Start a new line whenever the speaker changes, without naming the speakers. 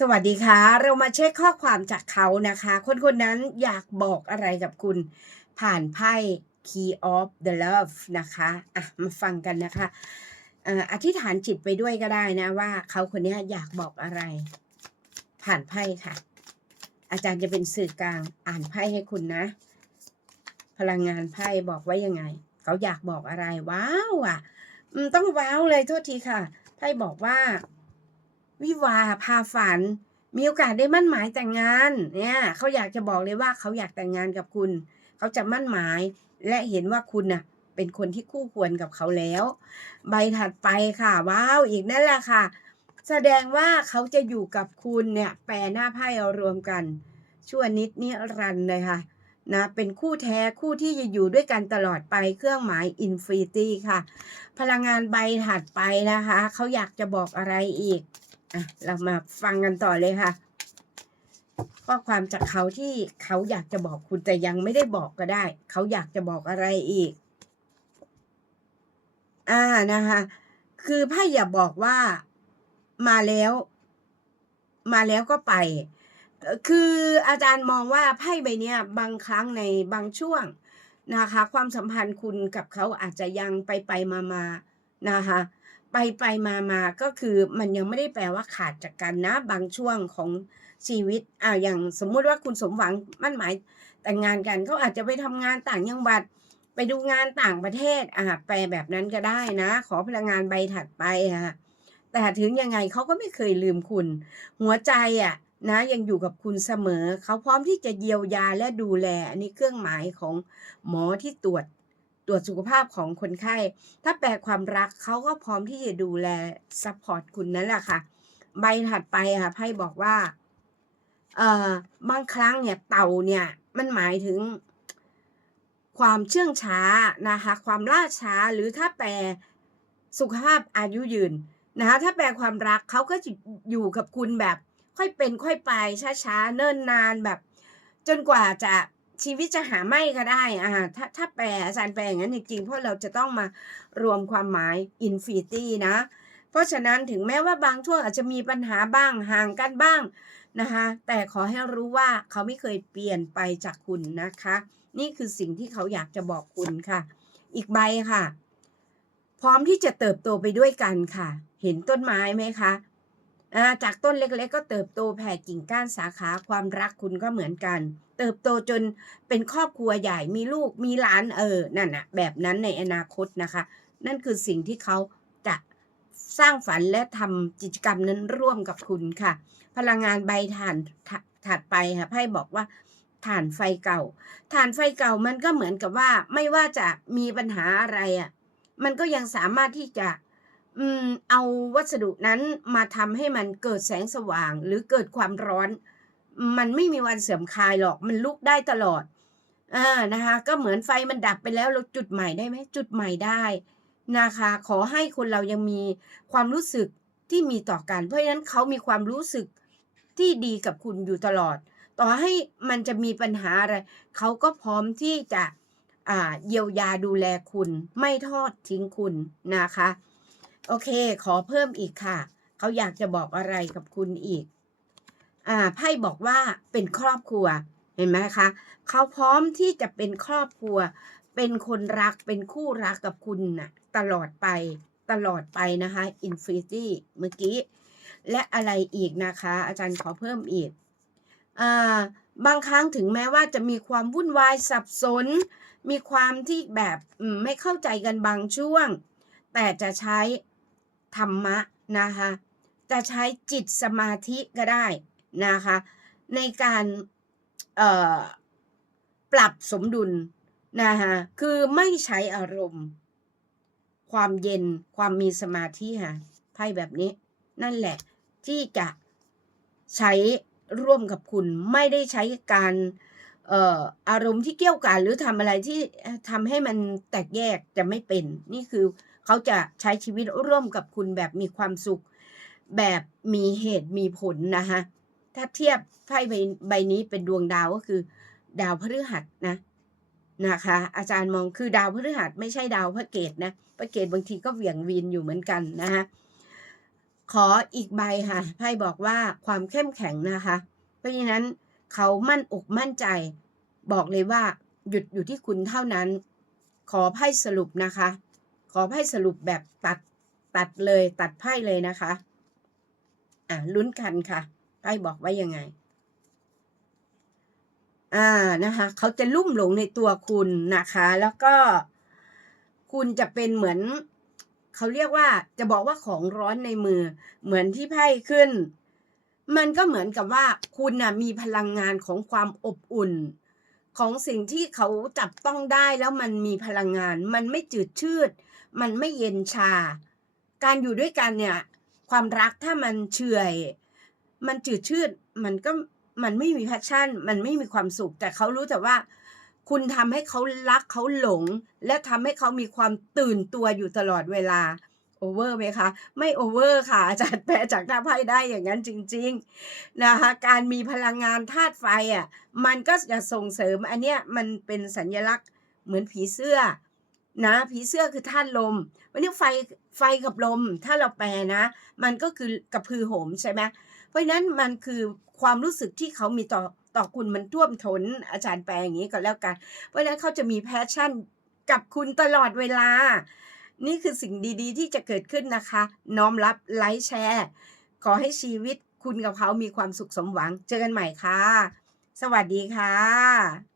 สวัสดีค่ะ เรามาเช็คข้อความจากเขานะคะ คนคนนั้นอยากบอกอะไรกับคุณ ผ่านไพ่ Key of the Love นะคะอะมาฟังกันนะคะอธิษฐานจิตไปด้วยก็ได้นะว่าเขาคนนี้อยากบอกอะไร ผ่านไพ่ค่ะ อาจารย์จะเป็นสื่อกลางอ่านไพ่ให้คุณนะ พลังงานไพ่บอกว่ายังไง เขาอยากบอกอะไรว้าวอะต้องว้าวเลยโทษทีค่ะไพ่บอกว่า วิวาพาฝัน มีโอกาสได้มั่นหมายแต่งงาน เนี่ยเขาอยากจะบอกเลยว่าเขาอยากแต่งงานกับคุณ เขาจะมั่นหมายและเห็นว่าคุณน่ะ เป็นคนที่คู่ควรกับเขาแล้ว ใบถัดไปค่ะว้าวอีกนั่นแหละค่ะ แสดงว่าเขาจะอยู่กับคุณเนี่ย แปลหน้าไพ่เอารวมกัน ชั่วนิดนิรันเลยค่ะนะเป็นคู่แท้คู่ที่จะอยู่ด้วยกันตลอดไปเครื่องหมายอินฟินิตี้ค่ะ พลังงานใบถัดไปนะคะ เขาอยากจะบอกอะไรอีก อะเรามาฟังกันต่อเลยค่ะ ข้อความจากเขาที่เขาอยากจะบอกคุณแต่ยังไม่ได้บอกก็ได้ เขาอยากจะบอกอะไรอีก อ่านะคะ คือไพ่อย่าบอกว่ามาแล้ว มาแล้วก็ไป คืออาจารย์มองว่าไพ่ใบนี้บางครั้งในบางช่วงนะคะ ความสัมพันธ์คุณกับเขาอาจจะยังไปไปมามานะคะ ไปไปมามาก็คือมันยังไม่ได้แปลว่าขาดจากกันนะ บางช่วงของชีวิตอ่าอย่างสมมุติว่าคุณสมหวังมั่นหมายแต่งงานกันเขาอาจจะไปทำงานต่างจังหวัด ไปดูงานต่างประเทศอ่าแปแบบนั้นก็ได้นะ ขอพลังงานใบถัดไปค่ะแต่ถึงยังไงเขาก็ไม่เคยลืมคุณ หัวใจอะนะยังอยู่กับคุณเสมอ เขาพร้อมที่จะเยียวยาและดูแลอันนี้เครื่องหมายของหมอที่ตรวจ ตรวจสุขภาพของคนไข้ ถ้าแปลความรักเขาก็พร้อมที่จะดูแลซัพพอร์ตคุณนั่นแหละค่ะ ใบถัดไปค่ะไพ่บอกว่า เอ่อบางครั้งเนี่ยเต่าเนี่ย มันหมายถึง ความเชื่องช้านะคะ ความล่าช้าหรือถ้าแปลสุขภาพอายุยืนนะคะถ้าแปลความรักเขาก็จะอยู่กับคุณแบบ ค่อยเป็นค่อยไปช้าๆเนิ่นนานแบบ จนกว่าจะ ชีวิตจะหาไม่ก็ได้อ่าถ้าถ้าแปลอาจารย์แปลอย่างนั้นจริงๆเพราะเราจะต้องมารวมความหมายอินฟินิตี้นะ เพราะฉะนั้นถึงแม้ว่าบางช่วงอาจจะมีปัญหาบ้างห่างกันบ้างนะคะแต่ขอให้รู้ว่าเขาไม่เคยเปลี่ยนไปจากคุณนะคะ นี่คือสิ่งที่เขาอยากจะบอกคุณค่ะ อีกใบค่ะ พร้อมที่จะเติบโตไปด้วยกันค่ะ เห็นต้นไม้ไหมคะ จากต้นเล็กๆ ก็เติบโตแผ่กิ่งก้านสาขาความรักคุณก็เหมือนกัน เติบโตจนเป็นครอบครัวใหญ่มีลูกมีหลานเออนั่นนะแบบนั้นในอนาคตนะคะ นั่นคือสิ่งที่เขาจะสร้างฝันและทำกิจกรรมนั้นร่วมกับคุณค่ะ พลังงานใบถ่านถัดไปค่ะไพ่บอกว่าถ่านไฟเก่าถ่านไฟเก่ามันก็เหมือนกับว่าไม่ว่าจะมีปัญหาอะไรอะ มันก็ยังสามารถที่จะ เอาวัสดุนั้นมาทำให้มันเกิดแสงสว่าง หรือเกิดความร้อน มันไม่มีวันเสื่อมคลายหรอก มันลุกได้ตลอดอ่านะคะก็เหมือนไฟมันดับไปแล้วเราจุดใหม่ได้ไหมจุดใหม่ได้นะคะขอให้คนเรายังมีความรู้สึกที่มีต่อกัน เพราะฉะนั้นเขามีความรู้สึกที่ดีกับคุณอยู่ตลอด ต่อให้มันจะมีปัญหาอะไรเขาก็พร้อมที่จะอ่าเยียวยาดูแลคุณ ไม่ทอดทิ้งคุณนะคะ โอเค ขอเพิ่มอีกค่ะ เขาอยากจะบอกอะไรกับคุณอีก อ่า ไพ่บอกว่าเป็นครอบครัว เห็นไหมคะ เขาพร้อมที่จะเป็นครอบครัว เป็นคนรัก เป็นคู่รักกับคุณน่ะ ตลอดไป ตลอดไปนะคะ Infinity เมื่อกี้ และอะไรอีกนะคะ อาจารย์ขอเพิ่มอีก อ่า บางครั้งถึงแม้ว่าจะมีความวุ่นวายสับสน มีความที่แบบไม่เข้าใจกันบางช่วง แต่จะใช้ ธรรมะนะคะจะใช้จิตสมาธิก็ได้นะคะในการปรับสมดุลนะคะคือไม่ใช้อารมณ์ ความเย็นความมีสมาธิค่ะไพ่แบบนี้ นั่นแหละที่จะใช้ร่วมกับคุณไม่ได้ใช้การเอ่ออารมณ์ที่เกี่ยวกันหรือทำอะไรที่ทำให้มันแตกแยกจะไม่เป็น นี่คือ เขาจะใช้ชีวิตร่วมกับคุณแบบมีความสุข แบบมีเหตุมีผลนะคะถ้าเทียบไพ่ใบนี้เป็นดวงดาวก็คือ ดาวพฤหัสนะนะคะ อาจารย์มองคือดาวพฤหัสไม่ใช่ดาวพระเกตนะพระเกตบางทีก็เหวี่ยงวีนอยู่เหมือนกันนะคะขออีกใบค่ะไพ่บอกว่าความเข้มแข็งนะคะ เพราะฉะนั้นเขามั่นอกมั่นใจ บอกเลยว่าหยุดอยู่ที่คุณเท่านั้น ขอไพ่สรุปนะคะ ขอไพ่สรุปแบบตัดตัดเลยตัดไพ่เลยนะคะ อะลุ้นกันค่ะ ไพ่บอกว่ายังไง อ่านะคะเขาจะลุ่มหลงในตัวคุณนะคะ แล้วก็คุณจะเป็นเหมือนเขาเรียกว่าจะบอกว่าของร้อนในมือ เหมือนที่ไพ่ขึ้น มันก็เหมือนกับว่าคุณน่ะมีพลังงานของความอบอุ่น ของสิ่งที่เขาจับต้องได้แล้วมันมีพลังงาน มันไม่จืดชืด มันไม่เย็นชา การอยู่ด้วยกันเนี่ย ความรักถ้ามันเฉยมันจืดชืดมันก็มันไม่มีแพชชั่น มันไม่มีความสุข แต่เขารู้แต่ว่า คุณทำให้เขารักเขาหลง และทำให้เขามีความตื่นตัวอยู่ตลอดเวลาโอเวอร์ไหมคะ ไม่โอเวอร์ค่ะ อาจารย์แปลจากหน้าไพ่ได้อย่างนั้นจริง ๆ นะคะ การมีพลังงานธาตุไฟอะมันก็จะส่งเสริมอันเนี้ยมันเป็นสัญลักษณ์เหมือนผีเสื้อ นะผีเสื้อคือธาตุลม วันนี้ไฟไฟกับลม ถ้าเราแปลนะ มันก็คือกระพือโหมใช่ไหมเพราะนั้นมันคือความรู้สึกที่เขามีต่อต่อคุณมันท่วมท้นอาจารย์แปลอย่างนี้ก็แล้วกัน เพราะฉะนั้นเขาจะมีแพชชั่นกับคุณตลอดเวลา นี่คือสิ่งดีๆ ที่จะเกิดขึ้นนะคะ น้อมรับไลค์แชร์ ขอให้ชีวิตคุณกับเขามีความสุขสมหวัง เจอกันใหม่ค่ะ สวัสดีค่ะ